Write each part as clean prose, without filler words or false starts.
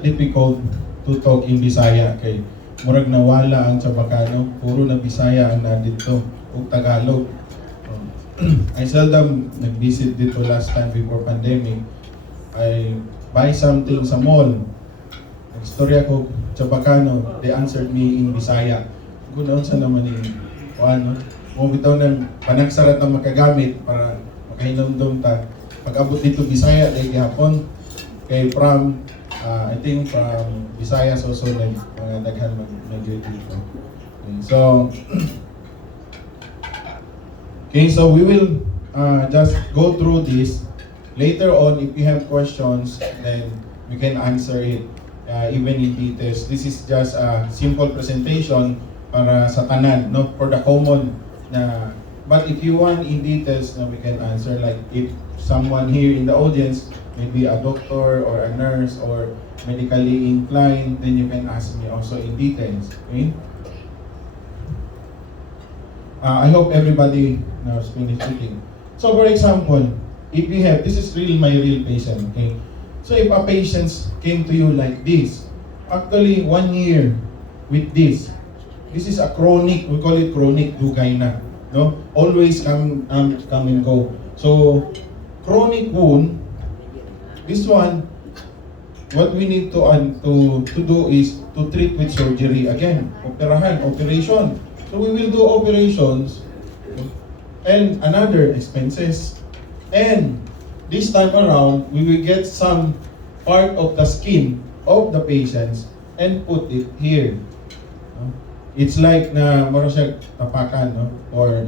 difficult to talk in Bisaya kay murag nawala ang Chabacano, puro na Bisaya ang nandito ug Tagalog. I seldom nag-visit dito last time before pandemic. I buy something sa mall. Nagstorya ko Chabacano, they answered me in Bisaya. Gunaon sa naman ni ano, mo bitaw nang panagsarat na makagamit para makahinom-dom ta. Pag-abot dito Bisaya dahil gihapon kay from I think from Visayas also mga daghan mag-graduate dito. So we will just go through this. Later on, if you have questions, then we can answer it even in details. This is just a simple presentation para sa tanan, no? For the common na. But if you want in details, we can answer. Like if someone here in the audience, maybe a doctor or a nurse or medically inclined, then you can ask me also in details. Okay? I hope everybody knows finished speaking. So for example, if we have, this is really my real patient, okay? So if a patient came to you like this, actually 1 year with this is a chronic, we call it chronic dugay na, no? Always come and go. So chronic wound, this one, what we need to do is to treat with surgery again, operation. So we will do operations and another expenses. And this time around, we will get some part of the skin of the patients and put it here. It's like na maro siya tapakan, no? Or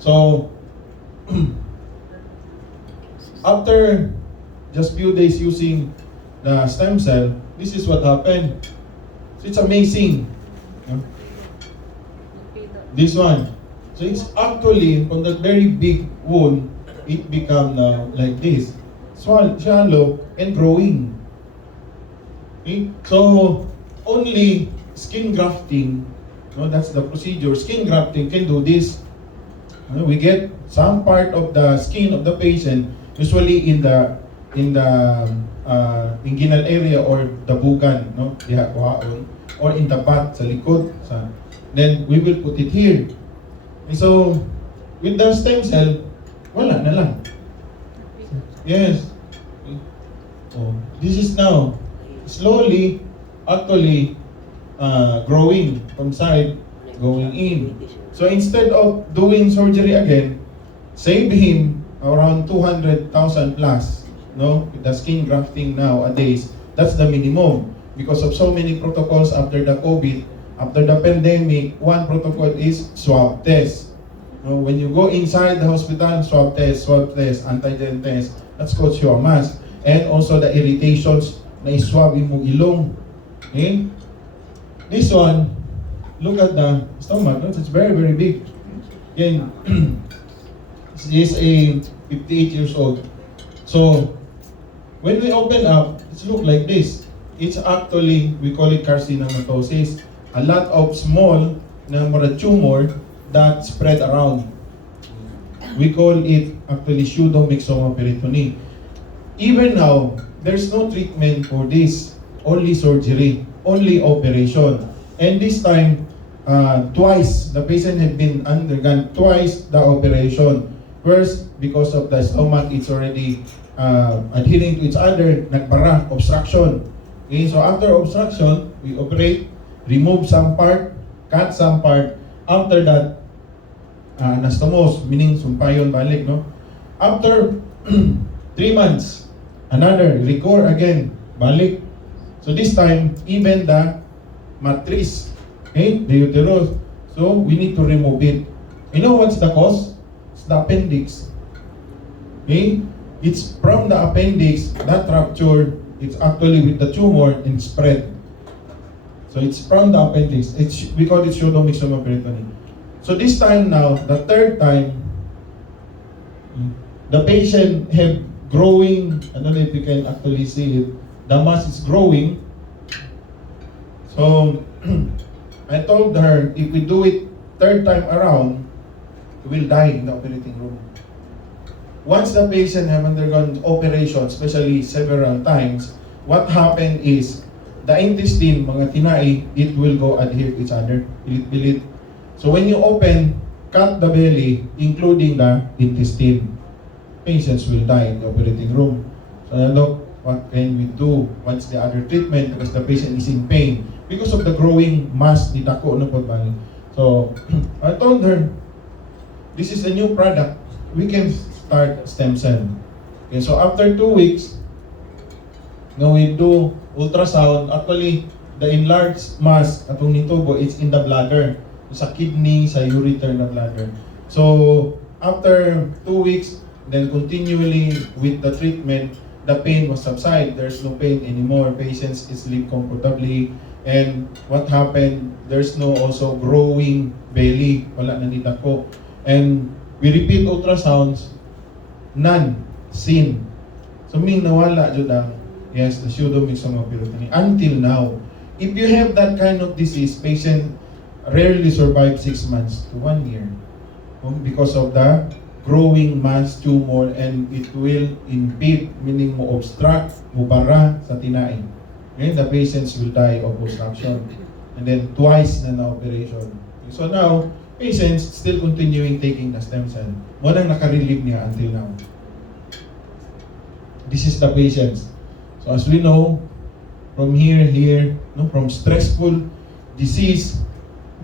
so after just few days using the stem cell, this is what happened. So it's amazing. This one. So it's actually, from that very big wound, it become now like this. Shallow and growing. Okay? So, only skin grafting, no, that's the procedure. Skin grafting can do this. We get some part of the skin of the patient, usually in the inguinal area or the bugan, no, dihakuhaon, or in the back sa likod. Then we will put it here. And so with the stem cell, wala na lang. Yes. Oh, this is now slowly, actually growing from side, going in. So instead of doing surgery again, save him around 200,000 plus. No, with the skin grafting nowadays, that's the minimum because of so many protocols after the COVID, after the pandemic. One protocol is swab test. No, when you go inside the hospital, swab test, antigen test, that's called sure mask. And also the irritations na iswab mo ilong. Okay? This one, look at the stomach. It's very, very big. Again, this is a 58 years old. So, when we open up, it looks like this. It's actually, we call it carcinomatosis. A lot of small na tumor that spread around. We call it actually pseudomyxoma peritoneae. Even now, there's no treatment for this. Only surgery, only operation. And this time, twice, the patient had been undergone twice the operation. First, because of the stomach, it's already adhering to each other, nagbara, obstruction. Okay, so after obstruction, we operate, remove some part, cut some part. After that, anastomose, meaning sumpayon balik, no? After 3 months, another, recur again, balik. So this time, even the matrix, okay, the uterus, so we need to remove it. You know what's the cause? It's the appendix. Okay? It's from the appendix, that rupture, it's actually with the tumor and spread. So it's from the appendix. We call it pseudomyxoma peritoneae. So this time now, the third time, the patient have growing, I don't know if you can actually see it, the mass is growing. So I told her, if we do it third time around, we will die in the operating room. Once the patient have undergone operation, especially several times, what happened is the intestine, mga tinai, it will go adhere to each other. Pilit-pilit. So when you open, cut the belly, including the intestine, patients will die in the operating room. So look, what can we do? What's the other treatment? Because the patient is in pain because of the growing mass ni dako na pagbali. So I told her, this is a new product. We can start stem cell. Okay, so after 2 weeks, now we do ultrasound. Actually, the enlarged mass atong nitubo, it's in the bladder, sa kidney, sa ureter na bladder. So after 2 weeks, then continually with the treatment, the pain was subside. There's no pain anymore. Patients sleep comfortably. And what happened? There's no also growing belly. Wala na dako. And we repeat ultrasounds, none seen. So mean nawala jud ang yes, the pseudomyxomapyrotomy until now. If you have that kind of disease, patient rarely survive 6 months to 1 year because of the growing mass tumor, and it will impede, meaning mo obstruct, mo bara sa tinae. Okay? The patients will die of obstruction. And then twice na operation. So now, patients still continuing taking the stem cell. Walang nakarelieve niya until now. This is the patients. So as we know, from here, no, from stressful disease,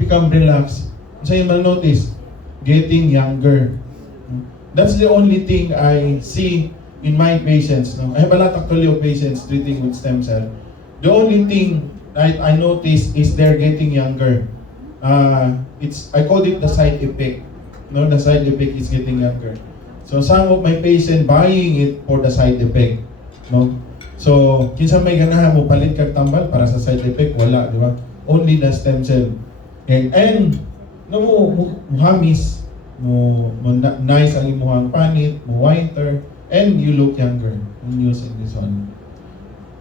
become relaxed. So you will notice, getting younger. That's the only thing I see in my patients. No? I have a lot actually of patients treating with stem cell. The only thing I notice is they're getting younger. I call it the side effect. No, the side effect is getting younger. So some of my patients buying it for the side effect. No? So kinsa may ganahan mo palit kag tambal para sa side effect, wala, di ba? Only the stem cell. And no mo hamis, mo nice ang imuhang panit, mo whiter, and you look younger when using this one.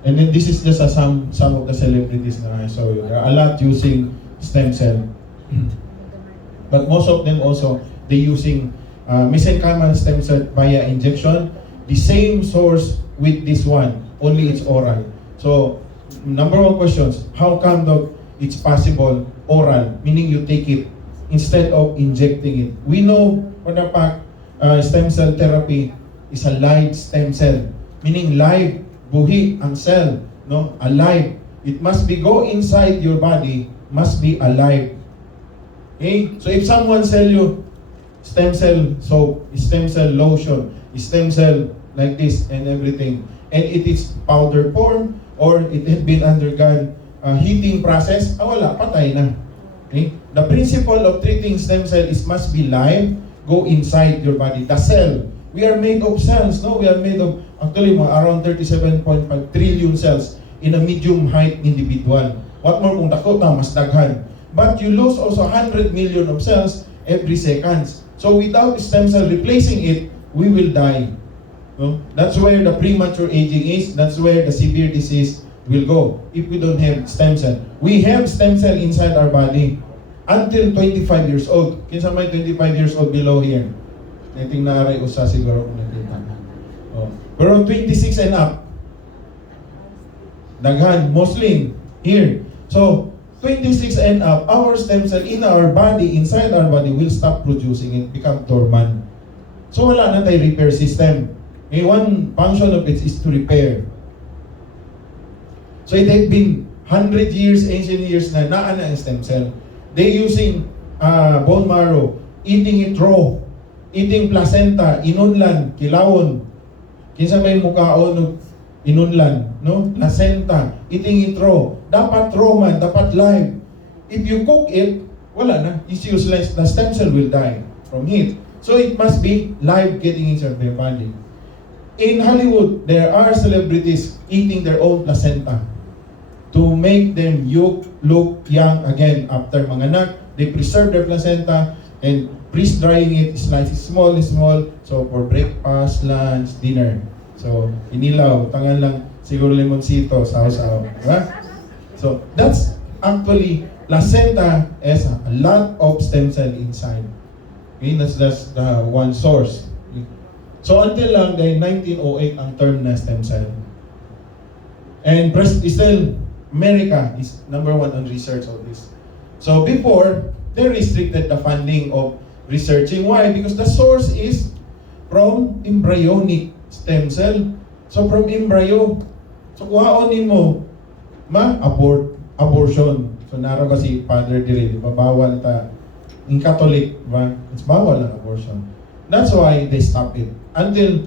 And then this is just some of the celebrities na I saw you. There are a lot using stem cell. But most of them also, they using mesenchymal stem cell via injection. The same source with this one, only it's oral. So, number one questions, how come it's possible oral, meaning you take it instead of injecting it? We know for the fact stem cell therapy is a live stem cell, meaning live, buhi ang cell, no? Alive. It must be go inside your body, must be alive. Okay? So if someone sell you stem cell soap, stem cell lotion, stem cell like this and everything, and it is powder form or it had been undergone heating process, wala, patay na. Okay? The principle of treating stem cell is must be live, go inside your body. The cell, we are made of cells, no? We are made of actually around 37.5 trillion cells in a medium height individual. What more kung dako na mas daghan. But you lose also 100 million of cells every seconds. So without stem cell replacing it, we will die. No? That's where the premature aging is. That's where the severe disease will go if we don't have stem cell. We have stem cell inside our body until 25 years old. Kinsa may 25 years old below here? Nating naaray usa siguro kung nakita. Oh. Pero 26 and up, daghan, mostly here. So 26 and up, our stem cell in our body, inside our body, will stop producing it, become dormant. So wala na tayo repair system. Okay, one function of it is to repair. So it had been 100 years, ancient years na naan ang stem cell. They using bone marrow, eating it raw, eating placenta, inunlan, kilawon. Kinsa may mukaon ng inunlan, no? Placenta, eating it raw. Dapat raw man, dapat live. If you cook it, wala na. It's useless. The stem cell will die from heat. So it must be live getting inside their body. In Hollywood, there are celebrities eating their own placenta to make them look young again after manganak. They preserve their placenta and freeze-drying it, slice it small. So for breakfast, lunch, dinner. So inilaw, tangan lang siguro limoncito, saw-saw. Diba? So that's actually placenta has a lot of stem cell inside. Okay, that's the one source. So until lang dahil 1908 ang term na stem cell. And still America is number one on research of this. So before, they restricted the funding of researching. Why? Because the source is from embryonic stem cell. So from embryo, so kuhaonin mo, abortion. So nara ba si Father dire, bawal ta in Catholic, ba? It's bawal ang abortion. That's why they stopped it until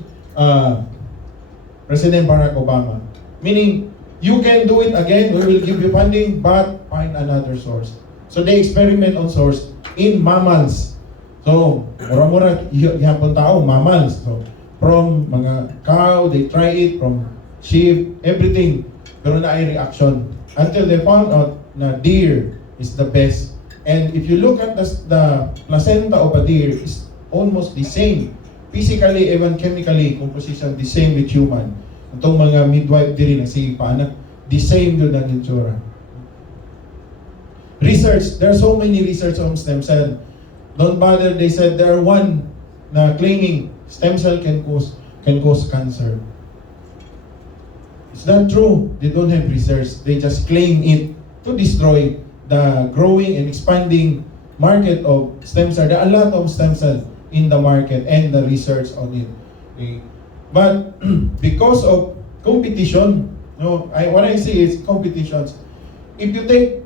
President Barack Obama. Meaning, you can do it again, we will give you funding, but find another source. So they experiment on source in mammals. So, mura-mura, ihapon tao, mammals. So, from mga cow, they try it, from sheep, everything. Pero na ay reaction. Until they found out na deer is the best. And if you look at the placenta of a deer, is almost the same. Physically, even chemically, composition, the same with human. Itong mga midwife diri na sige paanak, the same yun ang itsura. Research, there are so many research on stem cell. Don't bother, they said there are one na claiming stem cell can cause cancer. It's not true. They don't have research. They just claim it to destroy the growing and expanding market of stem cell. There are a lot of stem cells in the market and the research on it. Okay. But because of competition, what I see is competitions. If you take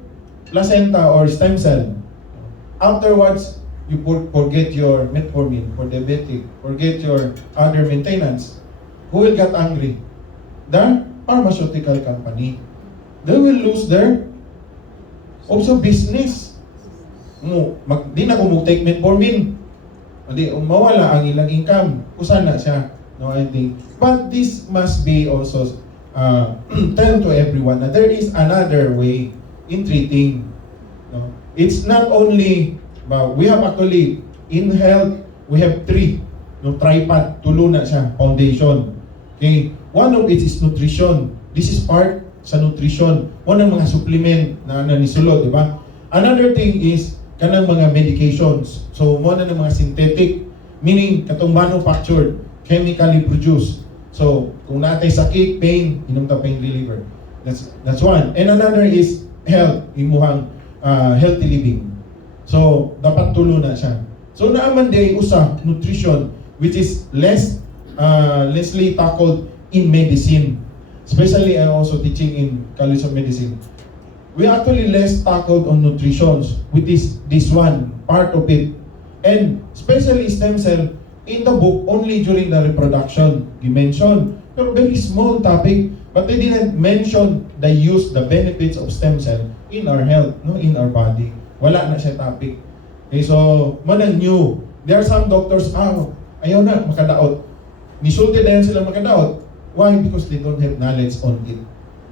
placenta or stem cell, afterwards you forget your metformin for diabetic, forget your other maintenance. Who will get angry? The pharmaceutical company. They will lose their also business. Di na kung mag-take metformin, hindi mawala ang ilang income. Kusan na siya. No, I think. But this must be also tell to everyone that there is another way in treating. No? It's not only, we have actually, in health, we have three. No, tripod, tulo na siya, foundation. Okay? One of it is nutrition. This is part sa nutrition. One ng mga supplement na nanisulod, di ba? Another thing is, kanang mga medications. So, one ng mga synthetic, meaning katong manufactured, chemically produced. So, kung natay sakit, pain, inom ta pain reliever. That's one. And another is health, imuhang healthy living. So, dapat tulo na siya. So, naaman day usa, nutrition, which is lessly tackled in medicine. Especially, I'm also teaching in College of Medicine. We actually less tackled on nutrition, which is this one, part of it. And especially stem cell, in the book, only during the reproduction, you mentioned, pero very small topic, but they didn't mention the use, the benefits of stem cell in our health, no, in our body. Wala na siya topic. Okay, so, manang new. There are some doctors, ayaw na, makadaot. Nisulti na yan sila makadaot. Why? Because they don't have knowledge on it.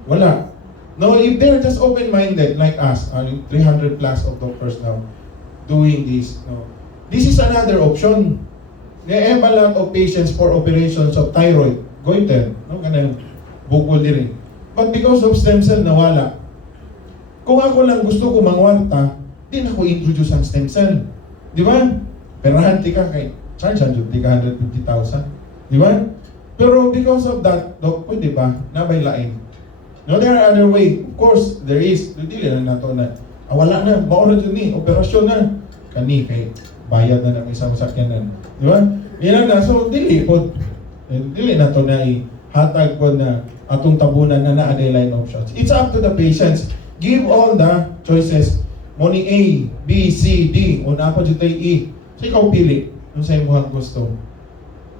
Wala. No, if they're just open-minded, like us, 300 plus of doctors now, doing this, no. This is another option. They have a lot of patients for operations of thyroid, goiter, no, kanang bukol diri. But because of stem cell, nawala. Kung ako lang gusto ko mangwarta, di na ko introduce ang stem cell. Di ba? Perahan ka kay charge 150,000. Di ba? Pero because of that, Dok, pwede ba? Nabay lain. No, there are other way. Of course, there is. Dili na nato na. Wala na. Maura dyan ni. Operasyon na. Kani kay bayad na ng isang sakyanan. Di ba? Yan na. So, dili po. Dili na to na hatag po na atong tabunan na na-aday line options. It's up to the patients. Give all the choices. Moni A, B, C, D. O na po dito E. So, ikaw pili. Kung sa imuhang gusto.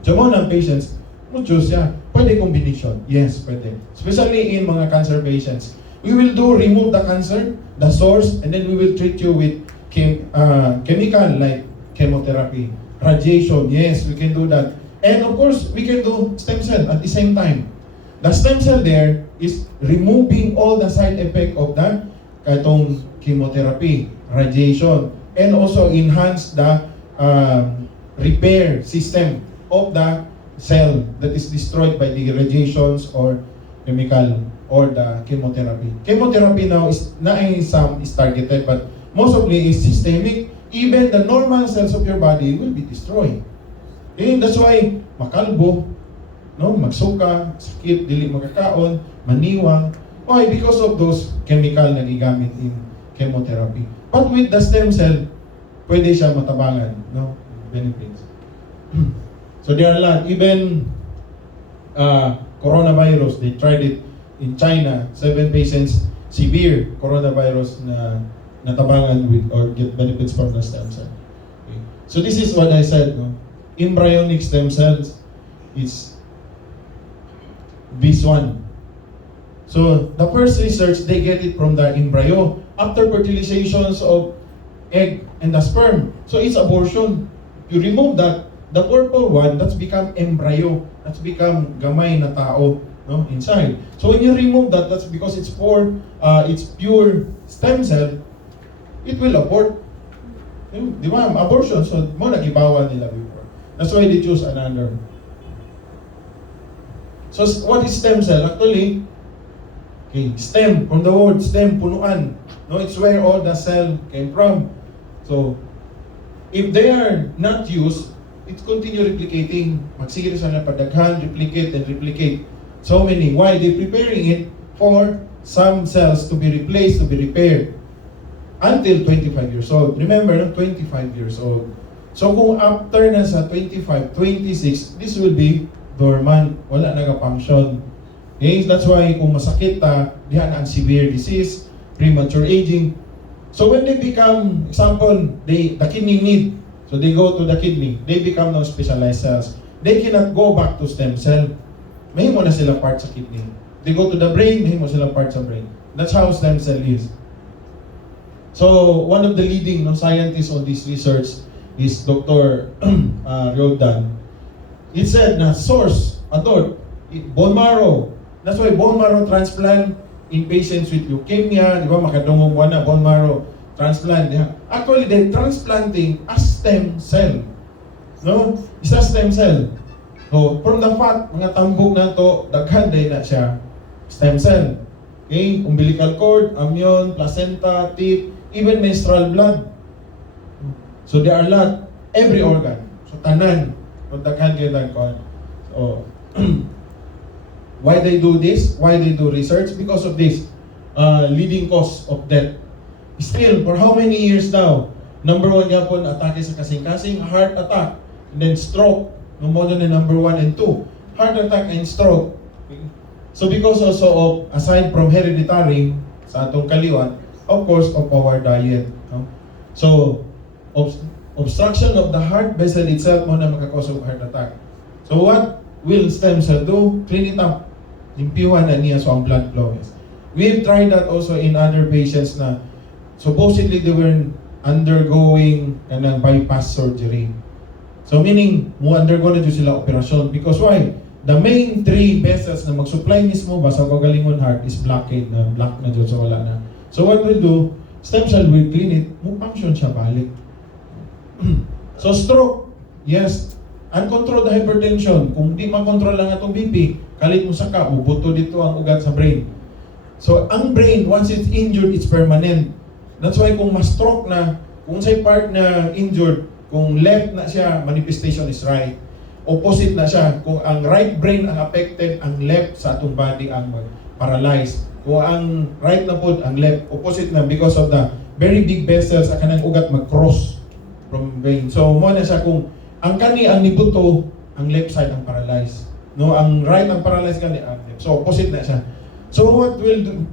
So, mo ng patients, choose siya. Pwede combination. Yes, pwede. Especially in mga cancer patients. We will remove the cancer, the source, and then we will treat you with chemical like chemotherapy, radiation. Yes, we can do that. And of course, we can do stem cell at the same time. The stem cell there is removing all the side effect of the katong chemotherapy, radiation, and also enhance the repair system of the cell that is destroyed by the radiations or chemical or the chemotherapy. Chemotherapy now is some is targeted, but most of it is systemic. Even the normal cells of your body will be destroyed. And that's why makalbo, no, magsuka, sakit, dili makakaon, maniwang. Why? Because of those chemical na gigamit in chemotherapy. But with the stem cell, pwede siya matabangan, no? Benefits. So there are a lot. Even coronavirus, they tried it in China. 7 patients, severe coronavirus na natabangan with or get benefits from the stem cell. Okay. So this is what I said, no? Embryonic stem cells is this one. So the first research, they get it from the embryo after fertilizations of egg and the sperm. So it's abortion. You remove that, the purple one, that's become embryo. That's become gamay na tao, no, inside. So when you remove that, that's because it's pure stem cell, it will abort. Di ba? Abortion. So mo nagibawa nila before. That's why they choose another. So what is stem cell? Actually, okay, stem, from the word stem, punuan. No, it's where all the cell came from. So, if they are not used, it continue replicating. Magsige sa padaghan, replicate and replicate. So many. Why? They're preparing it for some cells to be replaced, to be repaired. Until 25 years old. Remember, 25 years old. So kung after na sa 25, 26, this will be dormant. Wala nag-function. Okay? That's why kung masakit diyan ang severe disease, premature aging. So when they become, example, the kidney need, so they go to the kidney, they become now specialized cells. They cannot go back to stem cell. Mahimo na sila part sa kidney. They go to the brain, mahimo sila part sa brain. That's how stem cell is. So one of the leading scientists on this research is Dr. Riway. He said na source, bone marrow. That's why bone marrow transplant in patients with leukemia, di ba, makadungog na bone marrow transplant. Actually, they're transplanting a stem cell. No? Isa stem cell. So, from the fat, mga tambok na to, daghan day na siya stem cell. Okay? Umbilical cord, amnion, placenta, teeth, even menstrual blood. So, there are a lot. Every organ. So, tanan. So, daghan kayo daghan. So, why they do this? Why they do research? Because of this leading cause of death. Still, for how many years now? Number 1 yapon, atake sa kasing-kasing, heart attack, and then stroke. No more than the number 1 and 2. Heart attack and stroke. Okay. So because also of, aside from hereditary, sa atong kaliwan, of course, of our diet. No? So, obstruction of the heart vessel itself mo na makakause of heart attack. So what will stem cell do? Clean it up. Limpiwan na niya so ang blood flow is. We've tried that also in other patients na supposedly they were undergoing kanang bypass surgery. So meaning, mo undergo na sila operasyon. Because why? The main 3 vessels na mag-supply mismo ba sa kagalingon heart is blockade na, block na dyan, so wala na. So what we'll do, stem cell will clean it, mo function siya balik. So stroke, yes. Uncontrolled hypertension, kung di makontrol lang atong BP, kalit mo saka, bubuto dito ang ugat sa brain. So ang brain, once it's injured, it's permanent. That's why kung ma-stroke na, kung say part na injured, kung left na siya, manifestation is right. Opposite na siya. Kung ang right brain ang affected, ang left sa atong body ang paralyzed. Kung ang right na po, ang left, opposite na because of the very big vessels, ang kanang ugat mag-cross from brain. So mo na siya kung ang kani ang nibuto, ang left side ang paralyzed. No, ang right ang paralyzed kani ang left. So opposite na siya. So what will do?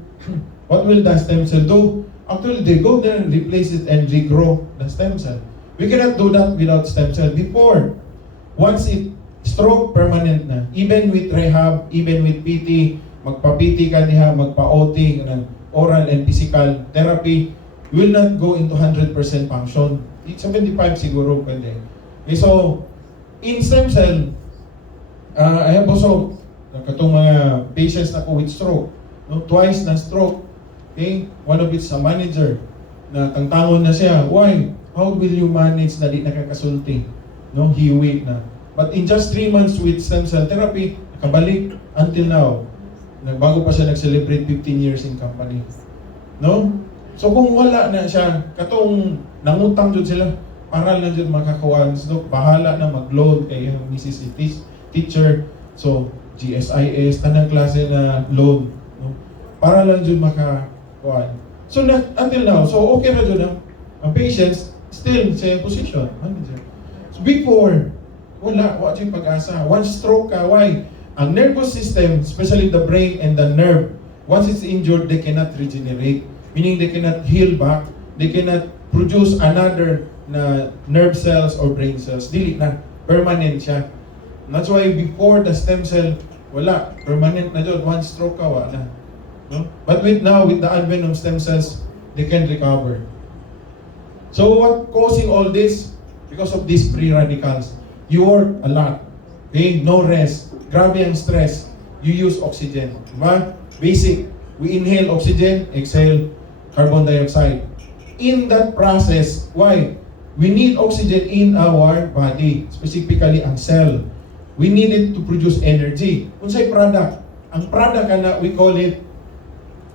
What will the stem cell do? Actually, they go there and replace it and regrow the stem cell. We cannot do that without stem cell. Before, once it stroke, permanent na. Even with rehab, even with PT, magpa-PT ka niya, magpa-OT, oral and physical therapy, will not go into 100% function. 75 siguro pwede. Okay, so, in stem cell, I have also katong mga patients na ko with stroke. No? Twice na stroke. Okay? One of it's a manager na tangtangon na siya. Why? How will you manage na di nakakasulti? No? He weak na. But in just 3 months with stem cell therapy, nakabalik until now. Bago pa siya nag-celebrate 15 years in company. No? So kung wala na siya, katong nangutang dyan sila, para lang dyan makakuhaan. So, bahala na mag-load kay Mrs. Teacher. So, GSIS, tanang klase na loan. No? para lang dyan makakuan. So until now, so okay na dyan ang patients still same position. So before, wala dyan pag-asa. One stroke ka, why? Ang nervous system, especially the brain and the nerve, once it's injured, they cannot regenerate. Meaning they cannot heal back. They cannot produce another na nerve cells or brain cells. Dili na. Permanent siya. That's why before the stem cell, wala. Permanent na dyan. One stroke ka, wala. No? But now, with the advent of stem cells, they can recover. So what causing all this? Because of these free radicals. You work a lot. Okay? No rest. Grabe ang stress. You use oxygen. Diba? Basic. We inhale oxygen, exhale carbon dioxide. In that process, why? We need oxygen in our body, specifically ang cell. We need it to produce energy. Unsay product? Ang product na we call it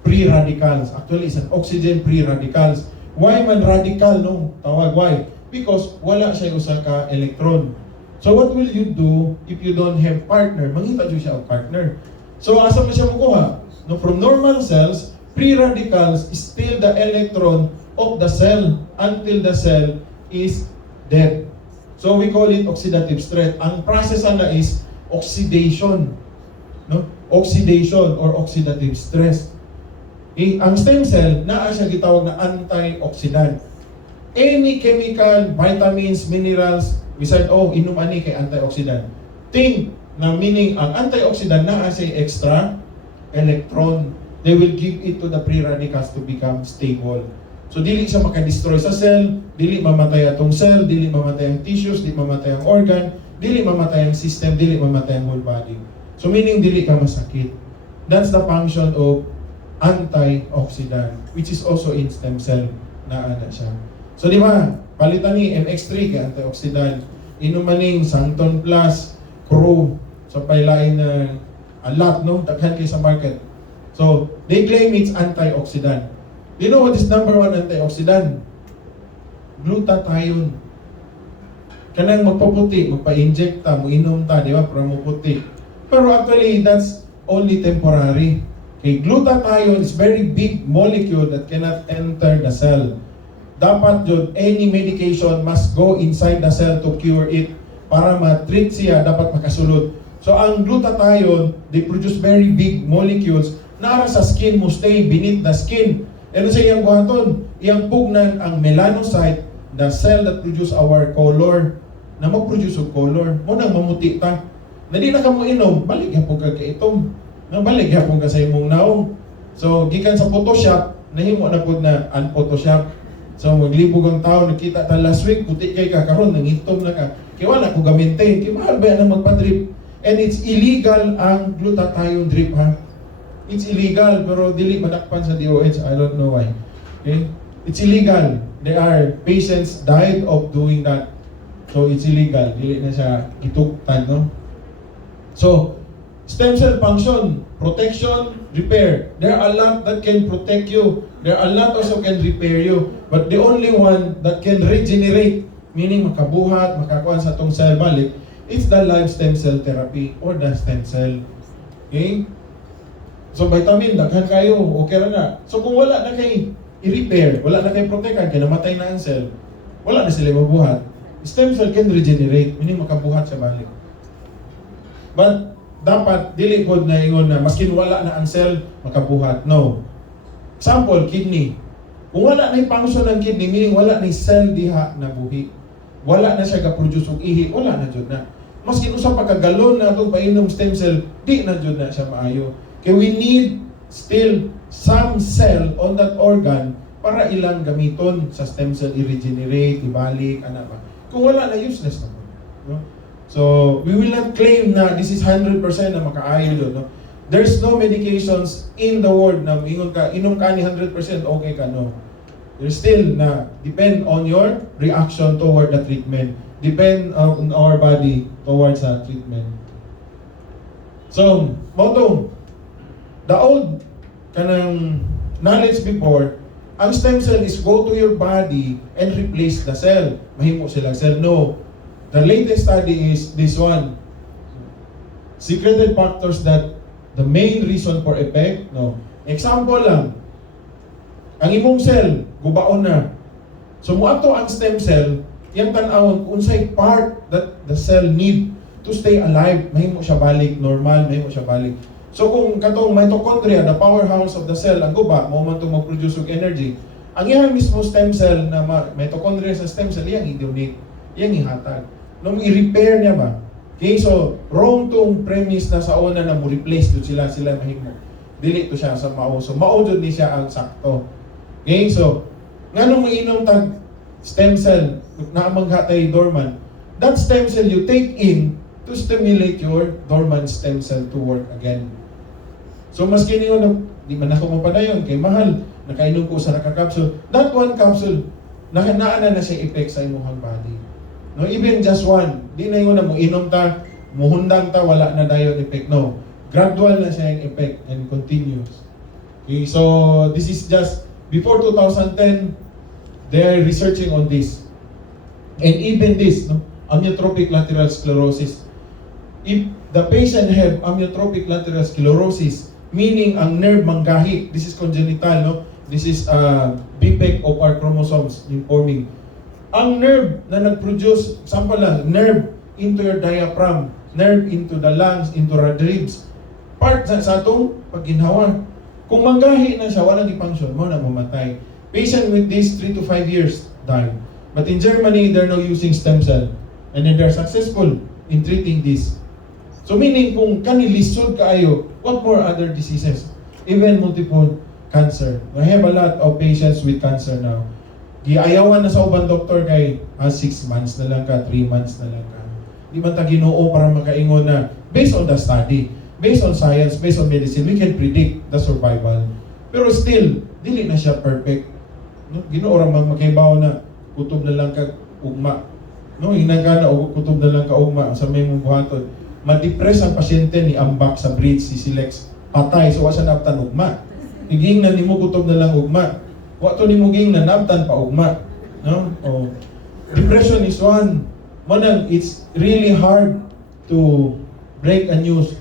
free radicals. Actually, it's an oxygen free radicals. Why man radical, no? Tawag, why? Because wala siya usa ka electron. So what will you do if you don't have partner? Mangita siya ang partner. So asa mo siya makuha? No, from normal cells, free radicals is still the electron of the cell until the cell is dead. So we call it oxidative stress. Ang process na is oxidation. No? Oxidation or oxidative stress. Ang stem cell, naa siya gitawag na antioxidant. Any chemical, vitamins, minerals, we said, inom ani kay antioxidant. Think na meaning ang antioxidant naa siya extra electron. They will give it to the free radicals to become stable. So dili siya maka-destroy sa cell, dili mamatay atong cell, dili mamatay ang tissues, dili mamatay ang organ, dili mamatay ang system, dili mamatay ang whole body. So meaning dili ka masakit. That's the function of antioxidant, which is also in stem cell na ana siya. So di ba, palitan ni MX3 kay antioxidant, inumaning Santon Plus, Crew, so pailain na a lot, no? Daghan kay sa market. So they claim it's antioxidant. You know what is number one antioxidant? Glutathione. Kanang magpaputi, magpa-inject ta, inom ta, di ba? Para maputi. Pero actually, that's only temporary. Okay, glutathione is very big molecule that cannot enter the cell. Dapat yun, any medication must go inside the cell to cure it. Para ma-treat siya, dapat makasulod. So ang glutathione, they produce very big molecules na sa skin mo stay beneath the skin. Ano sa iyang buhaton? Iyang pugnan ang melanocyte, the cell that produce our color, na mag-produce of color. Munang mamuti ta. Na di na ka mo inom, balik yapon ka kaitom. Balik yapon ka sa imong naong. So, gikan sa Photoshop, nahimo na po na un-Photoshop. So, maglibog ang tao, nakita ta last week, puti kay ka, karon nangitom na ka. Kaya wala ko gamitin, kaya mahal ba yan ang magpa-drip? And it's illegal ang glutathione drip, ha? It's illegal, pero dili madakpan sa DOH. I don't know why. Okay? It's illegal. There are patients died of doing that. So it's illegal. Dili na siya gituktan, no? So, stem cell function, protection, repair. There are a lot that can protect you. There are a lot also can repair you. But the only one that can regenerate, meaning makabuhat, makakuan sa tong cell balik, it's the live stem cell therapy or the stem cell. Okay? So vitamin, daghan kayo, okay na. So kung wala na kay i-repair, wala na kay protekan, kaya namatay na ang cell, wala na sila mabuhat. Stem cell can regenerate, meaning makabuhat siya balik. But dapat, dili po na ingon na, maskin wala na ang cell, makabuhat. No. Example, kidney. Kung wala na yung function ng kidney, meaning wala na yung cell diha na buhi. Wala na siya ka-produce og ihi, wala na jud na. Maskin usap pagkagalon na itong painom stem cell, di na jud na siya maayo. Okay, we need still some cell on that organ para ilang gamiton sa stem cell i-regenerate, ibalik, ana ba. Kung wala na, useless na po. No? So, we will not claim na this is 100% na makaayo doon. No? There's no medications in the world na ingon ka, inom ka ni 100% okay ka, no. There's still na depend on your reaction toward the treatment. Depend on our body towards the treatment. So, motto, the old kanang knowledge before, ang stem cell is go to your body and replace the cell. Mahimo silang cell. No. The latest study is this one. Secreted factors that the main reason for effect, no. Example lang, ang imong cell, gubaon na. So muadto ang stem cell, yang tan-awon unsay part that the cell need to stay alive, mahimo siya balik normal, mahimo siya balik. So kung katong mitochondria, the powerhouse of the cell, ang guba, mo man itong mag-produce of energy, ang iyang mismo stem cell na mitochondria sa stem cell, iyang i-donate, iyang ihatag. Nung i-repair niya ba? Okay, so wrong tong premise na sa una na mo replace doon sila mahimo. Dili to siya sa mao. So mao jud ni siya ang sakto. Okay, so nganong mainom tag stem cell na maghatay dormant? That stem cell you take in to stimulate your dormant stem cell to work again. So maski niyo na di man ako mapadayon kay mahal, nakainom ko sa capsule. That one capsule naa na siya effect sa imong body. No, even just one, di na yun na mo inom ta, muhundang ta, wala na dayon effect. No, gradual na siya yung effect and continuous. Okay, so this is just before 2010, they're researching on this. And even this, no, amyotrophic lateral sclerosis. If the patient have amyotrophic lateral sclerosis, meaning ang nerve manggahi, this is congenital, no? This is defect of our chromosomes in forming. Ang nerve na nag-produce, example lang, nerve into your diaphragm, nerve into the lungs, into the ribs, part sa atong pagginhawa. Kung manggahi na siya, walang i-function, mo na mamatay. Patient with this, 3 to 5 years, die. But in Germany, they're now using stem cell. And then they're successful in treating this. So meaning, kung kanilisod kaayo, what more other diseases? Even multiple cancer. I have a lot of patients with cancer now. Giayawan na sa ubang doktor kay 6 months na lang ka, 3 months na lang ka. Di man ta Ginoo para makaingon na based on the study, based on science, based on medicine, we can predict the survival. Pero still, dili na siya perfect. No? Ginoo ra makaibaw na kutob na lang ka ugma. No, inaga na kutob na lang ka ugma sa may mong buhaton. Ma-depress ang pasyente ni ambak sa bridge si Silex. Patay so wa siya nabtan ugma. Iging na nimo kutob na lang ugma. Wa to nimo ging nanabtan pa ugma, no? Oh. Depression is one. Manang it's really hard to break a news,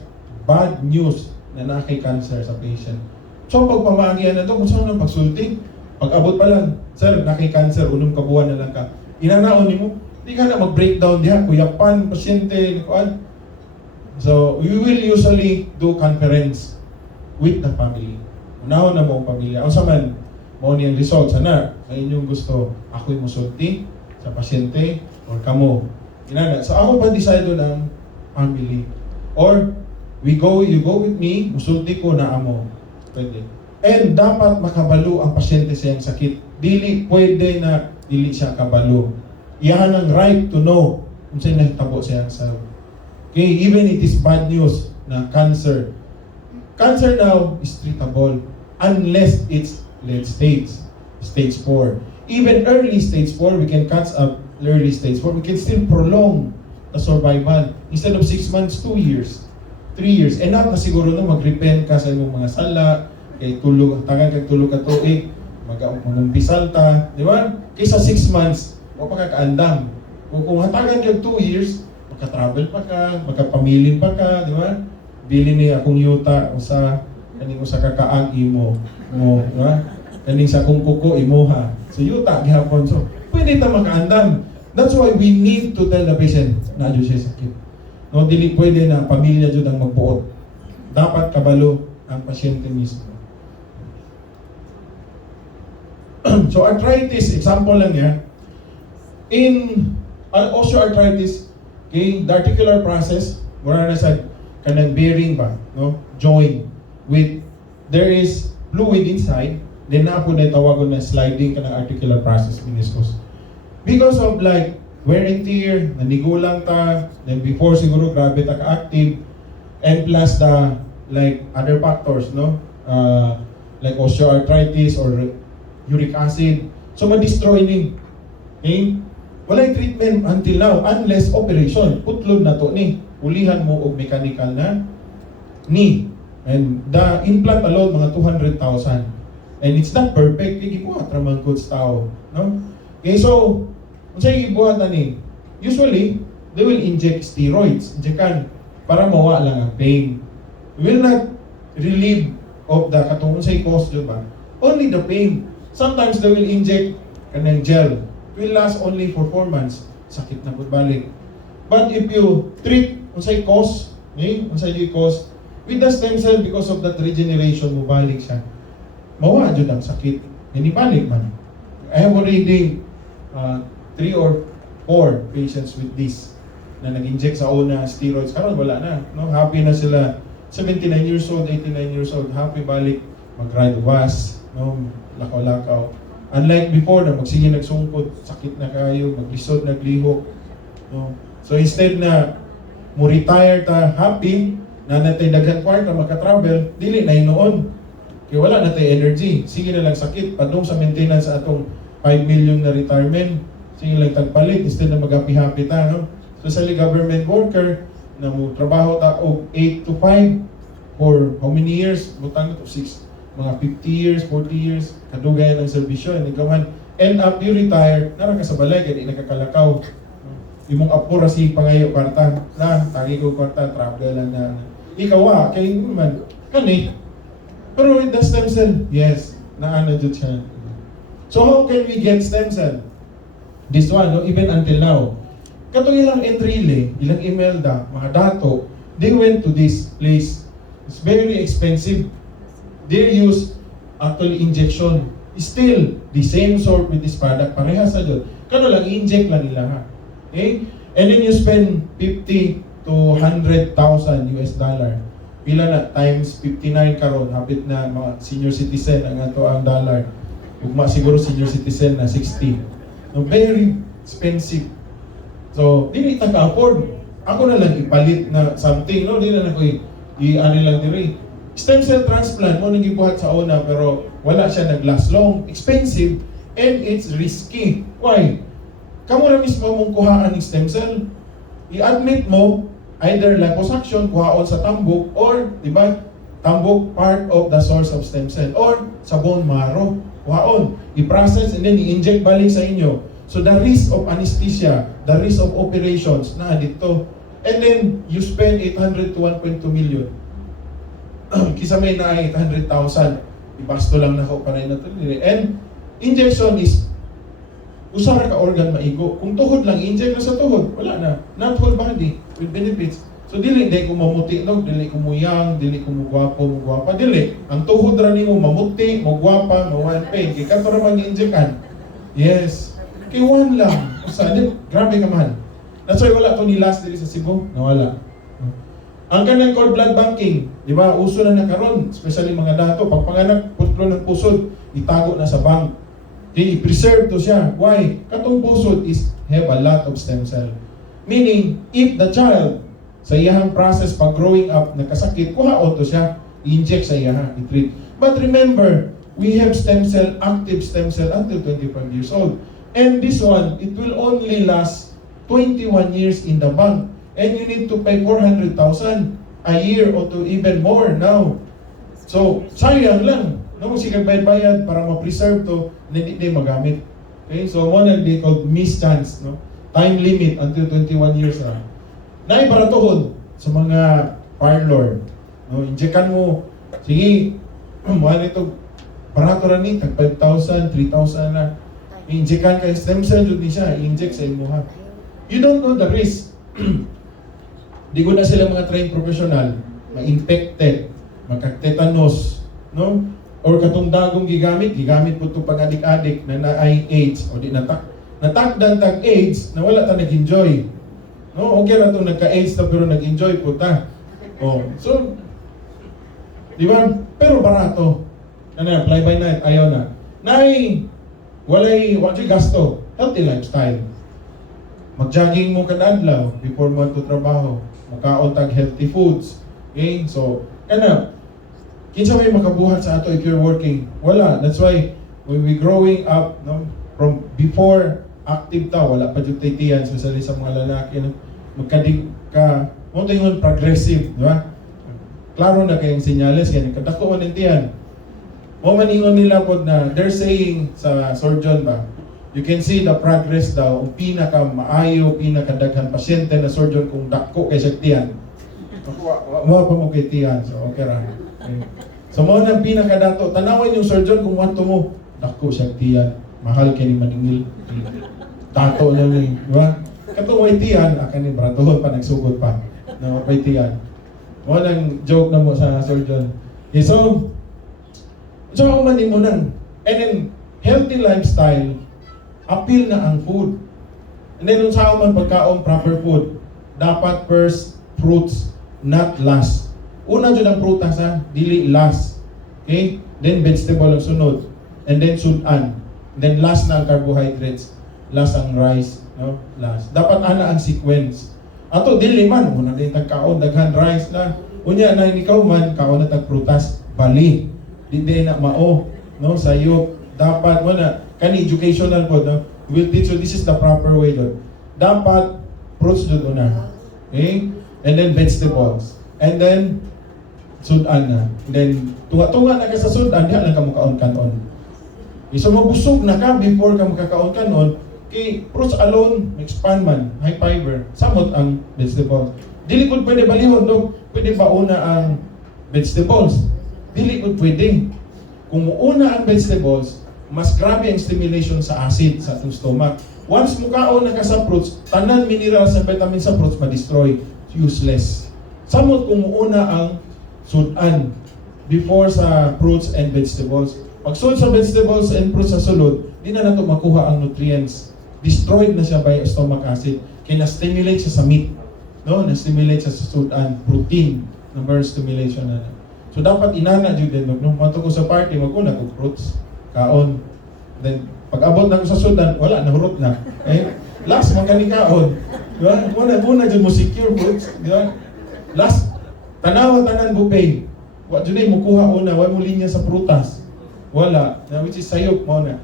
bad news na nakay cancer sa patient. So pagpamagian na to, kung saan nang pagsulti, pag-abot pa lang, sir, nakay cancer, unong kabuhan na lang ka. Inanaon nimo, di ka na mag-breakdown diha, kuyapan, pasyente, kuan. So we will usually do conference with the family. Unahon na mo ang pamilya. O sa man, mo niyang result sana sa inyong gusto ako'y musulti sa pasyente or kamo inana so ako pa decide ng family or you go with me musulti ko na amo pwede and dapat makabalo ang pasyente sa iyang sakit dili pwede na dili siya kabalo iyan ang right to know kung saan nahitabo sa iyang self. Okay, even it is bad news na cancer now is treatable unless it's late stage 4. Even early stage 4, we can catch up early stage 4. We can still prolong the survival. Instead of 6 months, 2 years, 3 years. Enough na siguro na mag-repent ka sa imong mga sala, kay tulog, tagan kay tulog ka tuig, mag-umpisal ta, di ba? Kaysa 6 months, wala pa kakaandam. Kung hatagan kay 2 years, maka-travel pa ka, magkapamilin pa ka, di ba? Bili ni akong yuta, kaning usa ka kaag imo mo, di ba? Kaning sa kung kuko imuha. So yuta gihapon. So pwede ta makaandam. That's why we need to tell the patient na adyo siya sakit. No, dili pwede na pamilya jud ang magbuot. Dapat kabalo ang pasyente mismo. So arthritis, example lang ya. In osteoarthritis, okay, the articular process, mura na sa kanang bearing ba, no? Joint with there is fluid inside. Then na po na tawagon na sliding ka ng articular process meniscus. Because of like wear and tear, nanigulang ta, then before siguro grabe ta ka-active, and plus the like other factors, no? Like osteoarthritis or uric acid. So ma-destroy ni. Okay? Walay treatment until now unless operation. Putlod na to ni. Ulihan mo og mechanical na knee. And the implant alone mga 200,000. And it's not perfect, kaya gibuhat ramang goods tao, no? Okay, so kung sa'yo gibuhat na ni, usually they will inject steroids, injectan para mawa lang ang pain. We will not relieve of the katong unsay cause jud ba? Only the pain. Sometimes they will inject kanang gel. It will last only for 4 months. Sakit na pud balik. But if you treat unsay cause, unsay cause with the stem cell, because of that regeneration mo balik siya. Mawa jud ang sakit. Balik man. I have already 3 or 4 patients with this na nag-inject sa una steroids. Karon wala na. No? Happy na sila. 79 years old, 89 years old. Happy balik. Mag-ride was. No? Lakaw-lakaw. Unlike before na magsige nagsungkod, sakit na kayo, maglisod, naglihok. No? So instead na mo retire ta happy, na natay daghan kwarta maka-travel, dili na hinoon. Kaya wala na tayo energy. Sige na lang sakit. Padung sa maintenance sa atong 5 million na retirement. Sige lang tagpalit instead na mag-happy-happy ta. No? Especially government worker na mo trabaho ta og 8 to 5 for how many years? Butang to 6. Mga 50 years, 40 years. Kadugay ng serbisyo. End up you retire, nara ka sa balay, kaya di nakakalakaw. Imong apura si pangayo kwarta. Tangi ko kwarta, travel lang na. Ikaw kay man. Kani. Pero with the stem cell, yes, naano jud siya. So how can we get stem cell? This one, no, even until now. Katong ilang entry ilang email mga dato, they went to this place. It's very expensive. They use actually injection. Still, the same sort with this product. Parehas sa yun. Kano lang, inject lang nila ha. Okay? And then you spend 50 to 100,000 US dollar. Pila na? Times 59 karon, hapit na mga senior citizen ang ato ang dollar. Ugma siguro senior citizen na 60. No, very expensive. So, dili ta ka-afford. Ako na lang ipalit na something, no? Dili na ako i-ani lang diri. Stem cell transplant mo nang gibuhat sa una pero wala siya nag-last long, expensive, and it's risky. Why? Kamo na mismo mong kuhaan ng stem cell. I-admit mo either liposuction, kuhaon sa tambok, or, di ba, tambok part of the source of stem cell, or sa bone marrow, kuhaon, i-process and then i-inject balik sa inyo. So the risk of anesthesia, the risk of operations, na dito. And then, you spend 800 to 1.2 million. Kisa may na 800,000, ibasto lang na ako para na ito. And injection is usara ka organ maigo. Kung tuhod lang, inject na sa tuhod, wala na. Not whole body with benefits. So dili ko mamuti, no? Dili ko muyang, dili ko mugwapo, dili. Ang tuhod ra nimo mamuti, mugwapa, mawan pain. Kay kato ra mag-injectan. Yes. Kay one lang. Usa, grabe ka man. That's why wala to ni last dili sa Cebu, nawala. Ang kanang cord blood banking, di ba? Uso na nakaroon, especially mga dato. Pag panganak, putlo ng pusod, itago na sa bank. I-preserve to siya. Why? Katong pusod is have a lot of stem cell. Meaning, if the child, sa iyahang process pag growing up, nagkasakit, kuhaon to siya, i-inject sa iyaha, i-treat. But remember, we have stem cell, active stem cell until 25 years old. And this one, it will only last 21 years in the bank. And you need to pay 400,000 a year or to even more now. So, sayang lang. No, sige bayad para ma-preserve to, hindi magamit. Okay? So, one of they called miss chance, no? Time limit until 21 years na. Naibaratuhod sa mga parlor. No, injekan mo, sige, mahal ito, barato rin ni, tag 5,000, 3,000 na. I-injekan ka, stem cell yun siya, i-inject sa inyo ha. You don't know the risk. Di ko na sila mga trained professional, ma-infected, magka-tetanus, no? Or katong dagong gigamit po ito pag adik-adik na na-ay AIDS, o di natakdan tag AIDS na wala ta nag-enjoy. No, okay na ito nagka-AIDS ta pero nag-enjoy po ta. Oh, so, di ba? Pero barato. Ano yan, fly by night, ayaw na. Walay gasto, healthy lifestyle. Mag-jogging mo kadadlaw before mo to trabaho. Makaon tag healthy foods. Okay? So, kinsa may makabuhat sa ato if you're working? Wala. That's why when we growing up, no, from before active ta, wala pa jud titiyan, especially sa mga lalaki, no, magkadig ka, mo tayo progressive, di ba? Klaro na kayong senyales yan, kadako man tiyan. Mo maningon nila pod na they're saying sa surgeon ba, you can see the progress daw, ang pinaka maayo, pinakadaghan pasyente na surgeon kung dako kay sa tiyan. Mo pa mo kay tiyan, so okay ra. Okay. So mo nang pinakadato, tanawin yung surgeon kung wanto mo. Dako siya tiyan, mahal kay ni maningil. Tato niya ni, di ba? Katong way tiyan, akan ni bratohon pa nagsugod pa. No, way tiyan. Mo nang joke na mo sa surgeon. Okay, so ako man mo nang. And then healthy lifestyle, appeal na ang food. And then sa man pagkaon proper food, dapat first fruits, not last. Una jud ang prutas ha, dili last. Okay? Then vegetable ang sunod. And then sudan. Then last na ang carbohydrates. Last ang rice, no? Last. Dapat ana ang sequence. Ato dili man una din tagkaon daghan rice na. Unya na ikaw man kaon na tag prutas, bali. Di na mao, no? Sayop. Dapat mo na kani educational po, no? We'll teach you this is the proper way do. Dapat fruits jud una. Okay? And then vegetables. And then sudan na. And then tunga-tunga na ka sa sudan, diha lang ka mo kaon-kanon. Okay, so mabusog na ka before ka makakaon-kanon. Kay fruits alone, expand man, high fiber. Samot ang vegetables. Dili ko pwede balihon, no? Pwede ba una ang vegetables? Dili ko pwede. Kung una ang vegetables, mas grabe ang stimulation sa acid sa atong stomach. Once mukaon na ka sa fruits, tanan minerals and vitamins sa fruits ma-destroy. Useless. Samot kung una ang sudan before sa fruits and vegetables. Pag sunod sa vegetables and fruits sa sulod, di na nato makuha ang nutrients. Destroyed na siya by stomach acid. Kaya na-stimulate siya sa meat. No? Na-stimulate siya sa sudan. Protein. Number stimulation na. So dapat inana dyan din. Nung mato ko sa party, magkuna ko fruits. Kaon. Then, pag abot na ko sa sudan, wala, nahurot na. Eh, last, magkani kaon. Diba? Muna dyan mo secure fruits. Diba? Last, tanan buffet. Wa dyan ay mukuha una, wala mo linya sa prutas. Wala. Which is sayop mo na.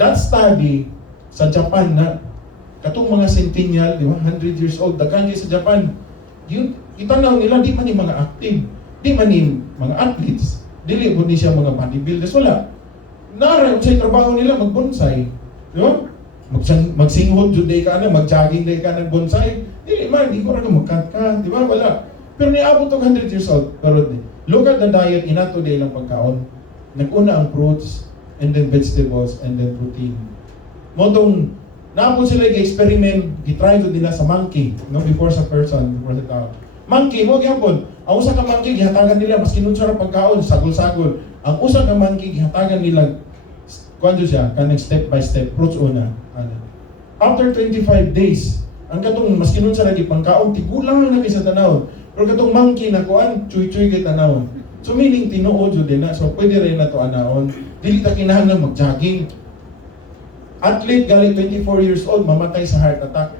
That study sa Japan na katong mga centennial, di ba, 100 years old, daghan sa Japan. Yun, itanaw nila, di man yung mga active, di man yung mga athletes, dili po ni siya mga bodybuilders, wala. Nara, sa trabaho nila, mag-bonsai. Di ba? Magsinghod jud day ka na, mag-jogging day ka ng bonsai. Dili man, di ko rin mag-cut ka, di ba? Wala. Pero niabot og 100 years old. Pero look at the diet, inato day lang pagkaon. Nag-una ang fruits, and then vegetables, and then protein. Motong, naapon sila i-experiment, i-try to nila sa monkey, no? Before sa person, before sa tao. Monkey, mo gyapon. Ang usa ka monkey, gihatagan nila, mas kinunsa ra pagkaon, sagol-sagol. Ang usa ka monkey, gihatagan nila, kuwan siya, kanang step by step, fruits una. After 25 days, ang katong mas kinunsa lagi pangkaon, tigulang na sa tanaw. Pero katong monkey na kuan, chuy-chuy kay tanaw. So meaning tinuod jud din na, so pwede rin na to anaon. Dili ta kinahanglan mag-jogging. Athlete gali 24 years old, mamatay sa heart attack.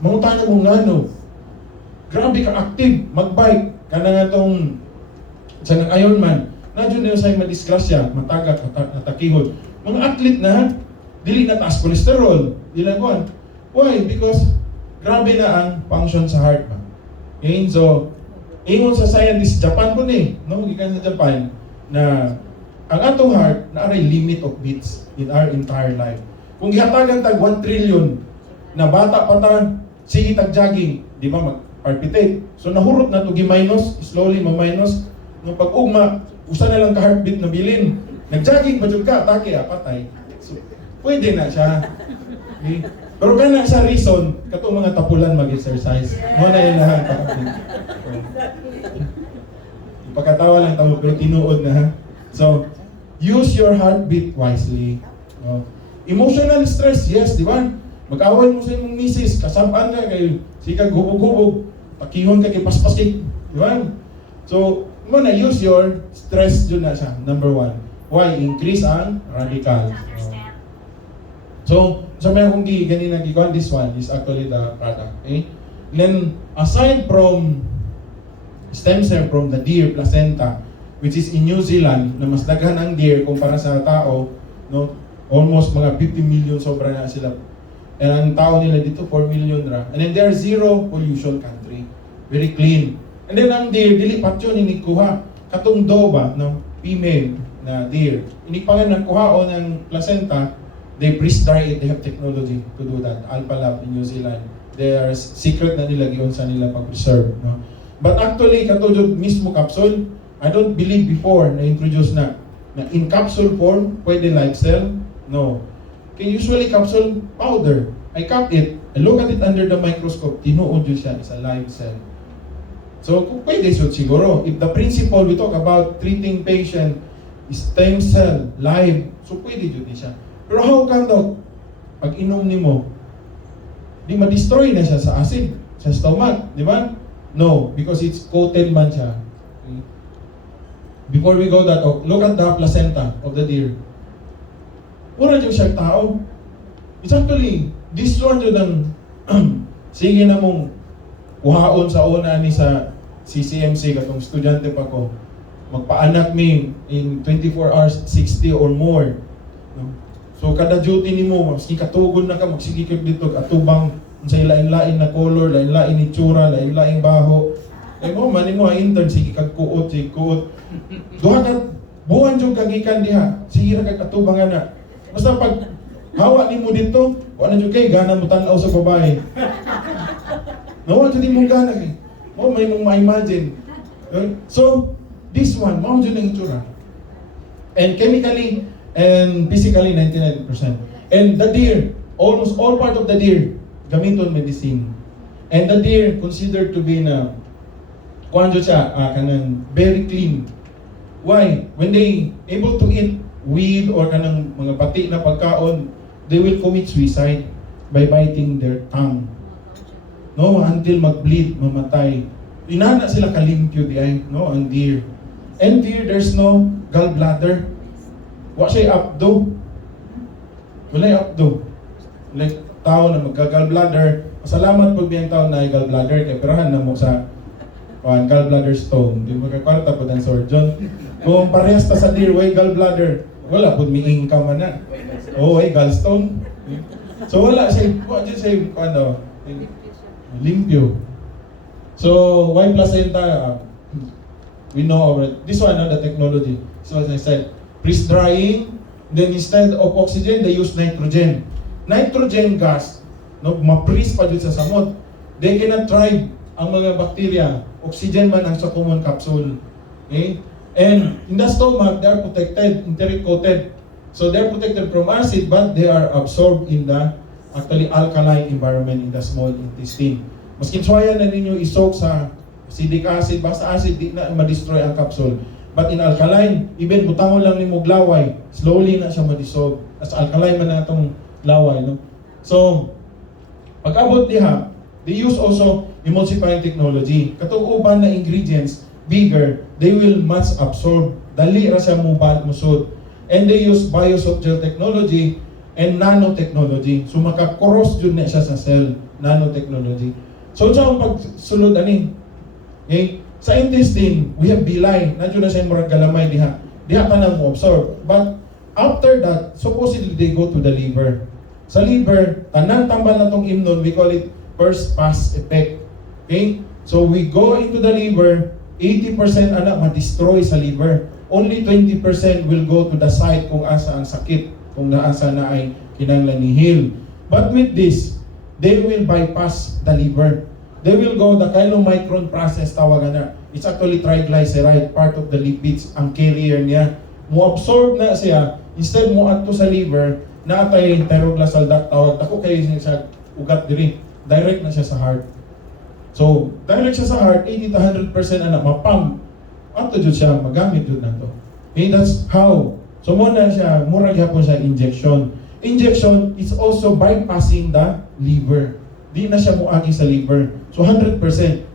Mangutana mo ngano. Grabe ka active, mag-bike, kana nga tong sa nag-Ironman. Nadyo nila sa'yo madisgrasya, matagat, natakihod. Mga athlete na, dili na taas cholesterol. Dili na kuhan. Why? Because grabe na ang function sa heart. Okay? So, ingon sa scientist, Japan po ni, no? Gikan sa Japan, na ang atong heart, naaray limit of beats in our entire life. Kung ihatagan tag 1 trillion na bata pa ta, sige tag-jogging, di ba mag-palpitate. So nahurot na to gi-minus, slowly ma-minus. Nung pag-ugma, usa na lang ka-heartbeat na bilin. Nag-jogging pa jud ka, atake, patay. So, pwede na siya. Okay? Pero kana sa reason, katong mga tapulan mag-exercise. Mo na yun lahat. Pagkatawa lang tamo, pero tinuod na ha. So, use your heartbeat wisely. Emotional stress, yes, di ba? Mag-away mo sa imong misis, kasabaan ka, kay sikag hubog-hubog, pakihon ka, kay paspas kay, di ba? So, mo na use your stress dyan na siya, number 1. Why? Increase ang radical. So may akong ganina gikuan, this one is actually the product. Okay? Then, aside from stem cell from the deer placenta, which is in New Zealand, na mas daghan ang deer kumpara sa tao, no? Almost mga 50 million sobra na sila. And ang tao nila dito 4 million ra. And then they are zero pollution country. Very clean. And then ang deer dili patyo ni kuha katong doba, no? Female na deer. Ini pa nga nagkuhaon ng placenta, they freeze dry it, they have technology to do that. Alpha Lab in New Zealand. They are secret na nila giyon sa nila pag-preserve, no? But actually katudod mismo capsule, I don't believe before na-introduce na in capsule form, pwede live cell. No. Okay, usually capsule powder. I cut it, I look at it under the microscope, tinuod yun siya, is a live cell. So, kung pwede yun siguro. If the principle we talk about treating patient is stem cell, live, so pwede yun siya. Pero how come daw, pag inom ni mo, di ma-destroy na siya sa acid, sa stomach, di ba? No, because it's coated man siya. Okay? Before we go that, look at the placenta of the deer. Mura dyan siya tao. It's actually, this one dyan ang, sige na mong kuhaon sa una ni sa CCMC, katong estudyante pa ko, magpaanak mi in 24 hours, 60 or more. No? So kada duty ni mo, maski katugon na ka, magsigikip dito, atubang sa lain-lain na color, lain-lain ni tsura, lain-lain baho. Kaya mo, manin mo, intern, sige kagkuot, sige kuot. Duha ka, buwan dyan kagikan diha, sige na kagatubangan na. Basta pag hawa ni mo dito, wala dyan kay, gana mo tanaw sa babae. Nawa dyan mo gana kay. Mo, may mong ma-imagine. Okay? So, this one, mao dyan ang itsura. And chemically and physically, 99%. And the deer, almost all part of the deer, gamiton medicine. And the deer considered to be na, kuhan dyan siya, kanang very clean. Why? When they able to eat weed or kanang mga pati na pagkaon, they will commit suicide by biting their tongue. No, until mag-bleed, mamatay. Inana sila kalimpyo di ay, no, ang deer. And deer, there's no gallbladder. Wa siya abdo. Wala yung abdo. Like, tao na magka-gallbladder. Masalamat pag biyang tao na ay gallbladder, kaya perahan na mo sa gallbladder stone. Di mo kakwarta po ng surgeon. Kung parehas ta sa deer, way gallbladder, wala po may income na. Oh, way gallstone. So wala siya, limpyo. So, why placenta? We know already. This one, the technology. So as I said, freeze drying. Then instead of oxygen, they use nitrogen. Nitrogen gas, no, ma-freeze pa dito sa samot. They cannot thrive ang mga bacteria. Oxygen man ang sa common capsule. Okay? And in the stomach, they are protected, enteric coated. So they're protected from acid, but they are absorbed in the actually alkaline environment in the small intestine. Maski suwayan na ninyo isok sa acidic acid, basta acid, di na ma-destroy ang capsule. But in alkaline, even butangon lang ni mo glaway, slowly na siya ma-dissolve. As alkaline man na itong glaway. No? So, pag-abot diha, they use also emulsifying technology. Katong uban na ingredients, bigger, they will much absorb. Dali ra siya musod. And they use biosocial technology and nanotechnology. So maka-cross yun na siya sa cell, nanotechnology. So siya ang pagsulod ani. Okay? Sa intestine, we have villi. Nandiyo na siya murag galamay diha. Diha ka na mo absorb. But after that, supposedly they go to the liver. Sa liver, tanan tambal na tong imnon, we call it first pass effect. Okay? So we go into the liver, 80% anak ma-destroy sa liver. Only 20% will go to the site kung asa ang sakit, kung naasa na ay kinanglan ni heal. But with this, they will bypass the liver. They will go the chylomicron process tawagan na. It's actually triglyceride, part of the lipids, ang carrier niya. Mo-absorb na siya, instead mo adto sa liver, naatay thyroglossal duct tawag. Ako kayo siya ugat diri. Direct na siya sa heart. So, direct siya sa heart, 80 to 100% anak, mapump. Ato dyan siya, magamit dyan na to. Okay, that's how. So, muna siya, murag hapon siya injection. Injection is also bypassing the liver. Di na siya muagi sa liver. So, 100%.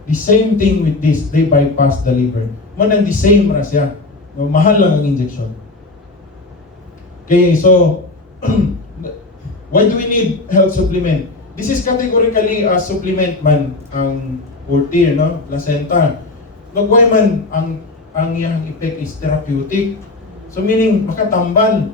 The same thing with this, they bypass the liver. Manang the same ra siya. Mahal lang ang injection. Okay, so, why do we need health supplement? This is categorically a supplement man ang Purtier, no? Placenta. Nagway man ang iyang effect is therapeutic. So meaning makatambal.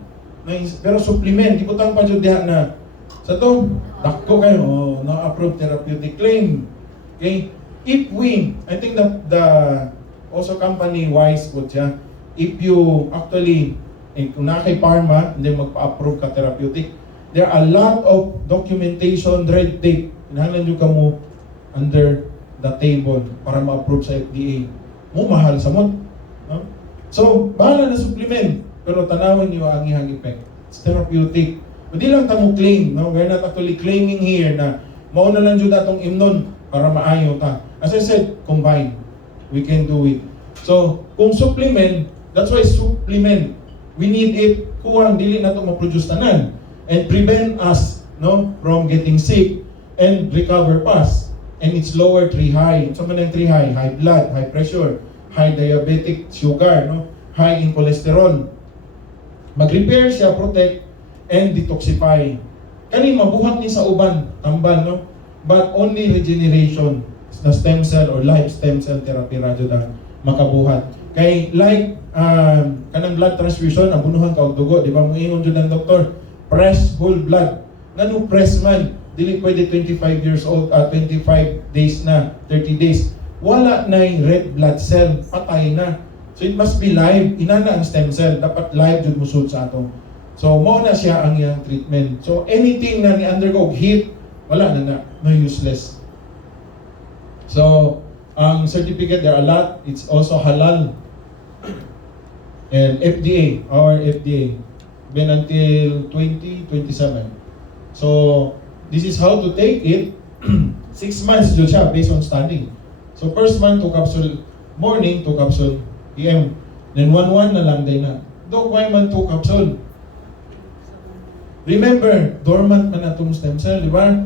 Pero supplement, di ko tang pa jud diha na sa to, dakko kayo na-approve therapeutic claim. Okay? If we, I think that the also company wise po siya, if you actually kung na kay pharma, hindi magpa-approve ka therapeutic, there are a lot of documentation, red tape. Hinahanglan nyo ka mo under the table para ma-approve sa FDA. Mo mahal sa mo. No? So, bahala na supplement, pero tanawin niyo ang iyang effect. It's therapeutic. Hindi lang tamo claim, no? We're not actually claiming here na mauna lang jud atong imnon para maayo ta. As I said, combine. We can do it. So, kung supplement, that's why supplement. We need it kuwang dili na to ma-produce tanan and prevent us, no, from getting sick and recover fast. And it's lower 3 high. So man ang 3 high? High blood, high pressure, high diabetic sugar, no? High in cholesterol. Mag-repair siya, protect, and detoxify. Kani mabuhat ni sa uban, tambal, no? But only regeneration, the stem cell or live stem cell therapy radyo na makabuhat. Kay like kanang blood transfusion, abunuhan ka og dugo, di ba? Moingon jud ang doktor, press whole blood. Ngano press man? Dili pwede 25 years old, 25 days na, 30 days. Wala na yung red blood cell, patay na. So it must be live. Inana ang stem cell, dapat live jud musud sa ato. So mo na siya ang iyang treatment. So anything na ni-undergo heat, wala na no useless. So ang certificate, there are a lot. It's also halal. And FDA, our FDA, been until 2027. So this is how to take it. 6 months yun siya based on study. So first month, 2 capsule morning, 2 capsule PM. Then 1-1 na lang din na. Do kway man 2 capsule. Remember, dormant man na itong stem cell, di ba?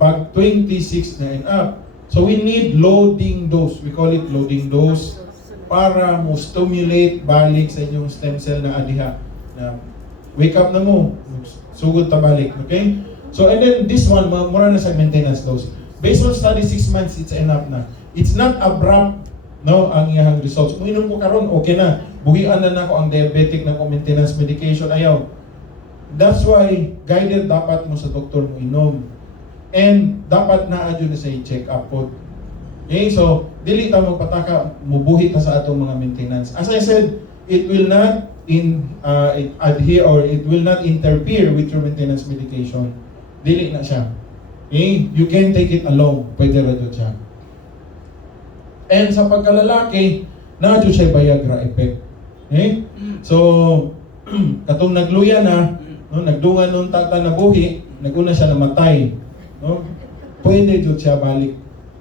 Pag 26 na and up. So we need loading dose. We call it loading dose para mo stimulate balik sa inyong stem cell na adiha. Na wake up na mo, sugod ta balik, okay? So and then this one, mura na sa maintenance dose. Based on study, 6 months, it's enough na. It's not abrupt, no, ang iyang results. Kung inom ko karon, okay na. Buhian na nako ang diabetic na maintenance medication, ayaw. That's why guided dapat mo sa doktor mo inom. And dapat na-adyo na sa check-up po. Okay, so dili ta magpataka, mubuhi ta sa atong mga maintenance. As I said, it will not adhere or it will not interfere with your maintenance medication. Dili na siya. Okay? You can take it alone. Pwede ra jud siya. And sa pagkalalaki, na jud siya Viagra effect. Okay? So, katong nagluya na, no, nagdungan nung tata na buhi, naguna siya namatay. No? Pwede jud siya balik.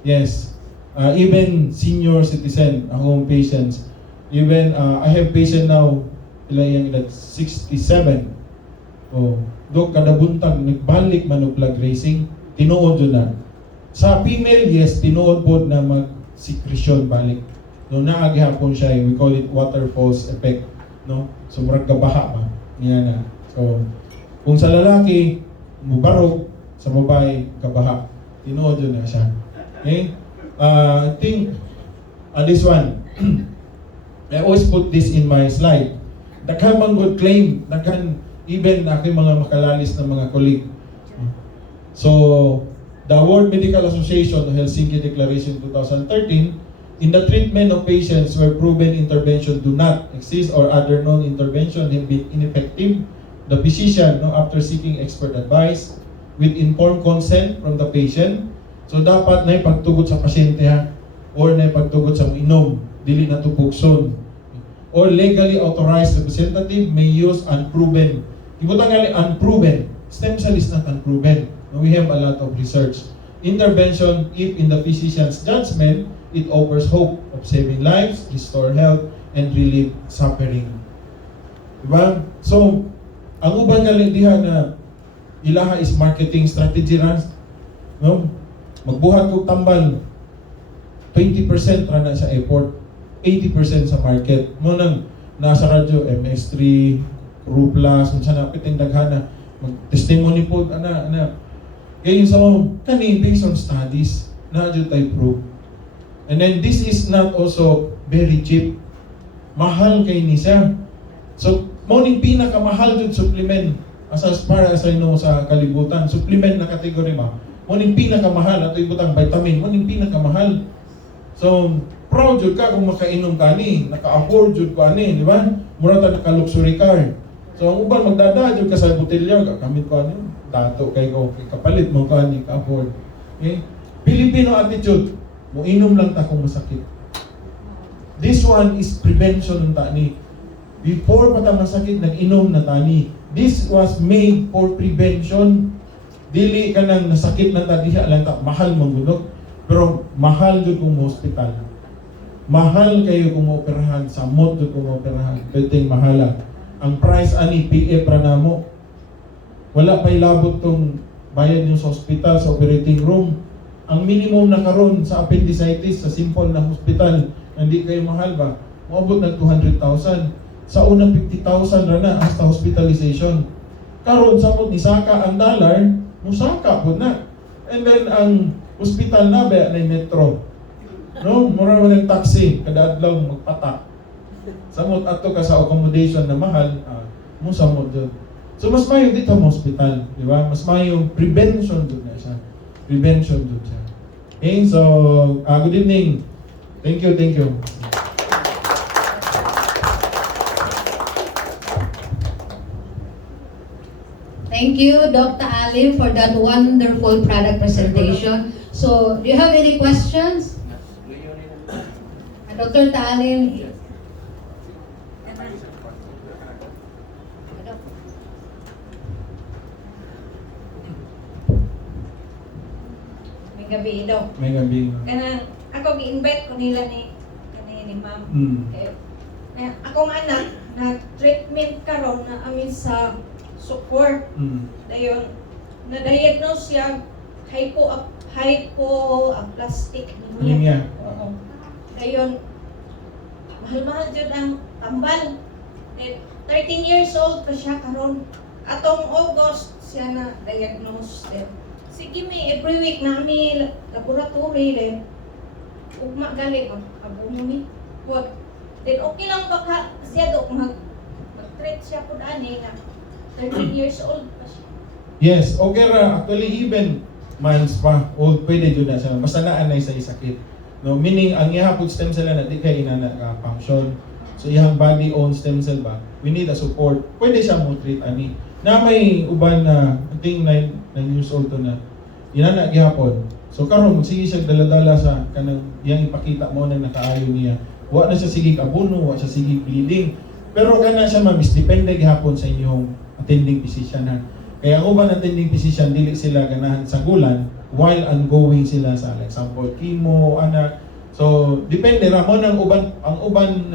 Yes. Even senior citizen, home patients. Even, I have patient now, ilang edad, 67. Oh, do kada buntag nagbalik man og blood racing, tinuod jud na. Sa female, yes, tinuod pod na mag-secretion balik. No, naagi hapon siya, we call it waterfalls effect, no? So murag gabaha ba. Yan na. So kung sa lalaki, mubarog, sa babae, kabaha. Tinuod jud na siya. Okay? I think this one, I always put this in my slide. Daghan man good claim, daghan even aking mga makalalis na mga colleague. So, the World Medical Association, Helsinki Declaration 2013, in the treatment of patients where proven intervention do not exist or other known intervention have been ineffective, the physician, no, after seeking expert advice, with informed consent from the patient, so dapat na ipagtugot sa pasyente ha, or na ipagtugot sa inom, dili na tupugson, or legally authorized representative may use unproven. Ibutang gali unproven. Stem cell is not unproven. We have a lot of research. Intervention, if in the physician's judgment, it offers hope of saving lives, restore health, and relieve suffering. Diba? So, ang ubang galing diha na ilaha is marketing strategy ras. No? Magbuhat kong tambal, 20% ra na sa effort, 80% sa market. Mo nang nasa radyo, MS3, Ruplas, kung saan napitin daghana, mag-testimony po, ana. Kaya so, kani, based on studies, na-adyo tayo proof. And then, this is not also very cheap. Mahal kay ni siya. So, morning pinakamahal dun supplement. As far as I know sa kalibutan, supplement na kategory ba? Morning pinakamahal, ato ibutang vitamin, morning pinakamahal. So, proud jud ka kung makainom ka ni, naka-afford jud ko ani, di ba? Mura ta naka-luxury car. So, ang uban magdada jud ka sa botelya, gamit ko ani, dato kay ko, kapalit mo ka ni, ka-afford. Okay? Filipino attitude, mo inom lang ta kung masakit. This one is prevention ta ni. Before pa ta masakit, nag-inom na ta ni. This was made for prevention. Dili ka nang nasakit na ta, diha lang ta, mahal manggulog. Pero mahal jud kung hospital. Mahal kayo kung operahan, samot jud kung operahan. Peteng mahala. Ang price ani PF ra namo. Wala pa'y labot tong bayad yung sa hospital, sa operating room. Ang minimum na karon sa appendicitis, sa simple na hospital, hindi kayo mahal ba? Maabot na 200,000. Sa unang 50,000 ra na hasta hospitalization. Karon samot ni saka ang dollar, musaka po na. And then ang hospital na ba na metro. No, mura man ang taxi kada adlaw magpatak. Samot ato ka sa accommodation na mahal, mo samot jud. So mas mayo dito ang hospital, di ba? Mas mayo prevention jud na siya. Prevention jud siya. Okay, so good evening. Thank you, thank you. Thank you, Dr. Taalim, for that wonderful product presentation. So, do you have any questions? Dr. Taalim. May gabi daw. May gabi. Kanang ako gi-invite ko nila ni ma'am. Kaya akong anak na treatment karon na amin sa sukor. Dayon na-diagnose siya hypoplastic anemia. Oo. Dayon mahal-mahal jud ang tambal. 13 years old pa siya karon. Atong August siya na diagnose. Sige may every week na mi laboratory din. Ugma gali abuno mi. Wag. Then okay lang baka siya do mag-treat siya pud ani na 13 years old pa siya. Yes, okay ra. Actually, even months pa, old, pwede yun na siya. Basta naanay sa isakit. No, meaning, ang ihapod stem cell na di kay inana ka function. So, ihang body own stem cell ba? We need a support. Pwede siya mo treat ani. Na may uban na, I think 9 years old to na, inana gihapon. So, karon sige siya daladala sa kanang iyang ipakita mo na nakaayo niya. Wa na siya sige kabuno, wa siya sige bleeding. Pero kana siya mamis, depende gihapon sa inyong attending physician na. Kaya ang uban attending physician, dili sila ganahan sa gulan while ongoing sila sa like example chemo, ana. So depende ra mo ang uban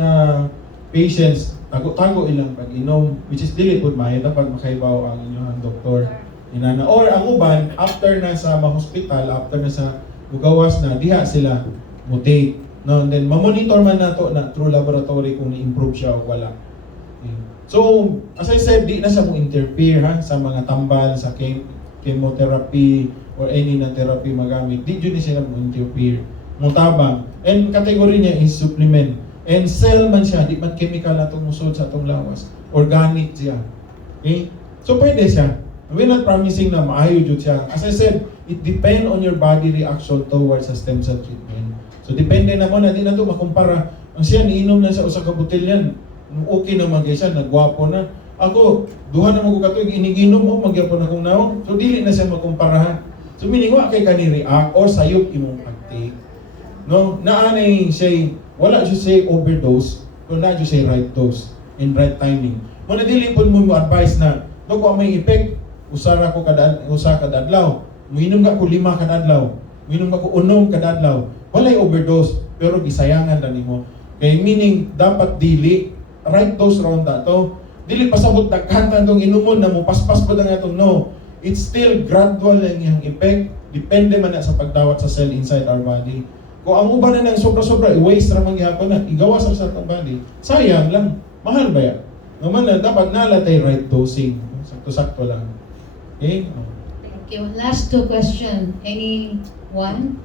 patients tago-tago ilang pag-inom, which is dili pud mahit dapat makaibaw ang inyong doktor. Inana or ang uban after na sa hospital, after na sa mugawas na diha sila mutate. No, and then ma-monitor man nato na through laboratory kung ni-improve siya o wala. So, as I said, di na siya mo interfere sa mga tambal, sa chemotherapy or any na therapy magamit. Di yun siya mo interfere. Mutabang. And category niya is supplement. And cell man siya, di man chemical na itong musod sa itong lawas. Organic siya. Okay? So, pwede siya. We're not promising na maayo yun siya. As I said, it depends on your body reaction towards a stem cell treatment. So, depende na mo na, di na ito makumpara. Ang siya, niinom na sa usa ka butil yan. Okay naman kayo siya, nagwapo na. Ako, duha na mga katuig, iniginom mo, magyapon akong naong. So, dili na siya makumparahan. So, meaning, wa kay kani-react or sayop imong pag-take. No? Naanay siya, wala siya say overdose, kung na siya right dose and right timing. Muna dili po mo advice na, kung may effect, usa kada adlaw. Muinom ka ko 5 kada adlaw. Muinom ka ko 6 kada adlaw. Walay overdose, pero gisayangan na nimo. Kaya meaning, dapat dili, right dose round dato. Dili pasabot daghan tong inumon na mo paspas pa nga itong no. It's still gradual lang yung effect. Depende man na sa pagdawat sa cell inside our body. Kung ang uban na ng sobra-sobra, i-waste ramang gihapon na, igawas sa atong body. Sayang lang. Mahal ba yan? Naman na, dapat nalatay right dosing. Sakto-sakto lang. Okay? Thank you. Last 2 questions. Anyone?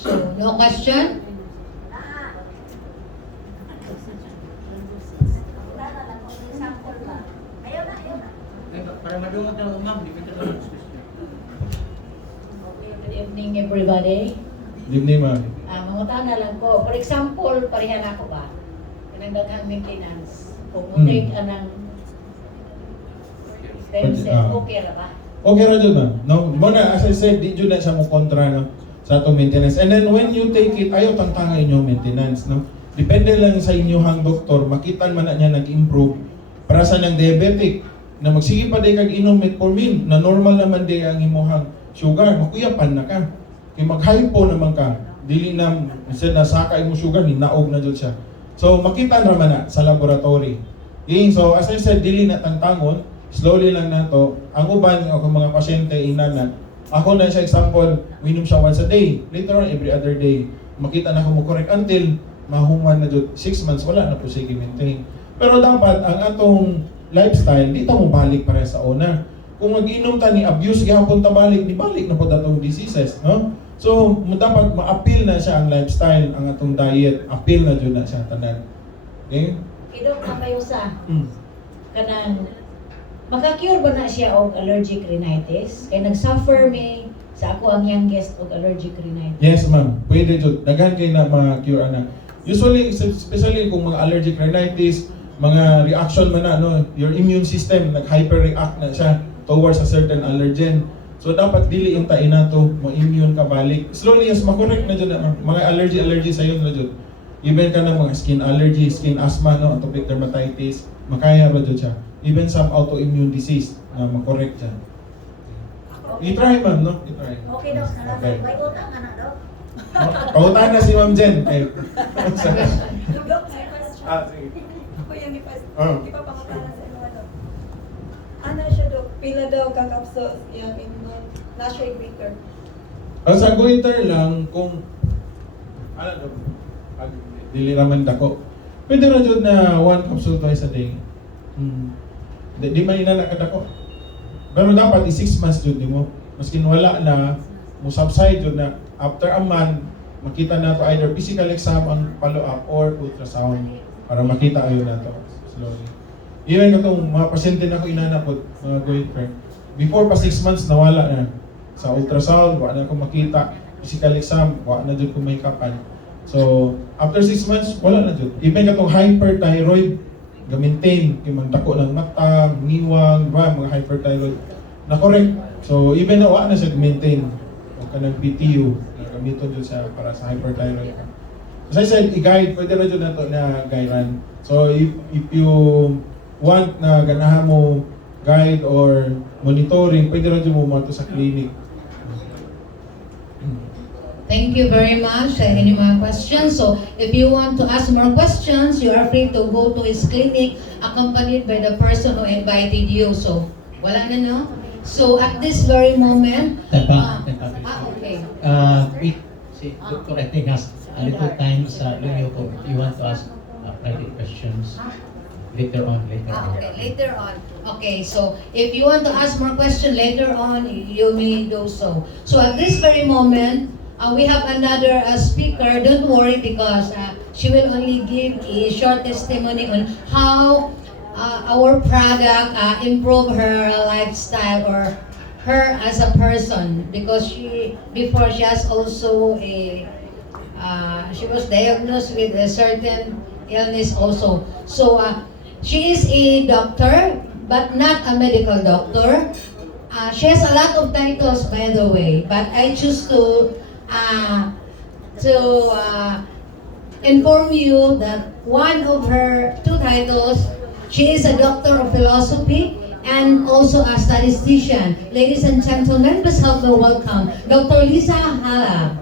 So, no question? Para madungat na ma'am, di ka talagang Good evening everybody. Good evening, ma'am. Mangutana lang ko. For example, parehan ako ba? Pinagdaghang maintenance. Kung take anang stem cell, okay ra ba? Okay ra dyan, ma'am. No, muna, as I said, di dyan na siya mo kontra, no? sa atong maintenance. And then when you take it, ayaw tangtanga inyo maintenance, no? Depende lang sa inyong doktor, makita man na niya nag-improve para sa nang diabetic na magsige pa day kag inom metformin na normal naman day ang imuhang sugar, makuyapan na ka. Kay mag-hypo naman ka, dili na instead na saka imo sugar ni naog na jud siya. So makita naman na sa laboratory. So as I said, dili na tangtangon, slowly lang nato. Ang uban o mga pasyente inanan, ako na siya example, minom siya once a day, later on every other day. Makita na ko mo correct until mahuman na jud 6 months wala na po sige maintain. Pero dapat ang atong lifestyle di ta mo balik para sa una. Kung mag-inom ta ni abuse gihapon ta balik, di balik na po datong diseases, no? So dapat ma-appeal na siya ang lifestyle, ang atong diet, appeal na jud na siya tanan. Okay? Idok na kayo sa kanang maka-cure ba na siya og allergic rhinitis? Kay nag-suffer me sa ako ang youngest og allergic rhinitis. Yes, ma'am. Pwede jud. Daghan kay na ma-cure ana. Usually, especially kung mga allergic rhinitis, mga reaction man na, no, your immune system nag-hyper-react na siya towards a certain allergen. So dapat dili intain nato mo immune ka balik. Slowly as makorek na jud na mga allergy sa iyo na jud. Even ka ng mga skin allergy, skin asthma, no, atopic dermatitis, makaya ra jud siya. Even some autoimmune disease na makorek siya. I-try, ma'am, no? I-try. Okay, Dok. Okay. May utang na, Dok. Kautan na si Ma'am Jen. Eh. Dok, may question. Sige. Ako yung Ah. di pa pakapala sa inyo, ano. Ano siya, Dok? Pila daw ka capsules yung immune na siya greater. Ang sa goiter lang, kung ano, pag dili raman dako, pwede na jud na 1 capsule twice a day. Di man ina nakadako. Pero dapat 6 months jud nimo. Maskin wala na mo subside jud na after a month makita na to either physical exam ang follow-up or ultrasound para makita ayo na to slowly. Even katong mga pasyente na ko inanapod, mga goiter. Before pa 6 months nawala na. Sa ultrasound, wala na ko makita. Physical exam, wala na jud ko may kapan. So, after 6 months, wala na jud. Even katong hyperthyroid, ga-maintain, yung mga dako ng mata, ngiwang, diba, mga hyperthyroid, na-correct. So, even na wala na siya maintain. O ka ng PTU, gamiton jud siya para sa hyperthyroid. As I said, i-guide, pwede na jud na to na guidean. So, if you want na ganahan mo guide or monitoring, pwede rin mo to sa clinic. Thank you very much sa inyong mga questions. So, if you want to ask more questions, you are free to go to his clinic accompanied by the person who invited you. So, wala na, no? So, at this very moment, okay. Wait, si Dr. I think has a little time sa inyo kung you want to ask private questions later on. Okay, later on. Okay, so if you want to ask more questions later on, you may do so. So at this very moment, we have another speaker. Don't worry because she will only give a short testimony on how our product improve her lifestyle or her as a person, because she has also a she was diagnosed with a certain illness also. So she is a doctor, but not a medical doctor. She has a lot of titles, by the way, but I choose to inform you that one of her 2 titles, she is a doctor of philosophy and also a statistician. Ladies and gentlemen, please help me welcome Dr. Lisa Hala.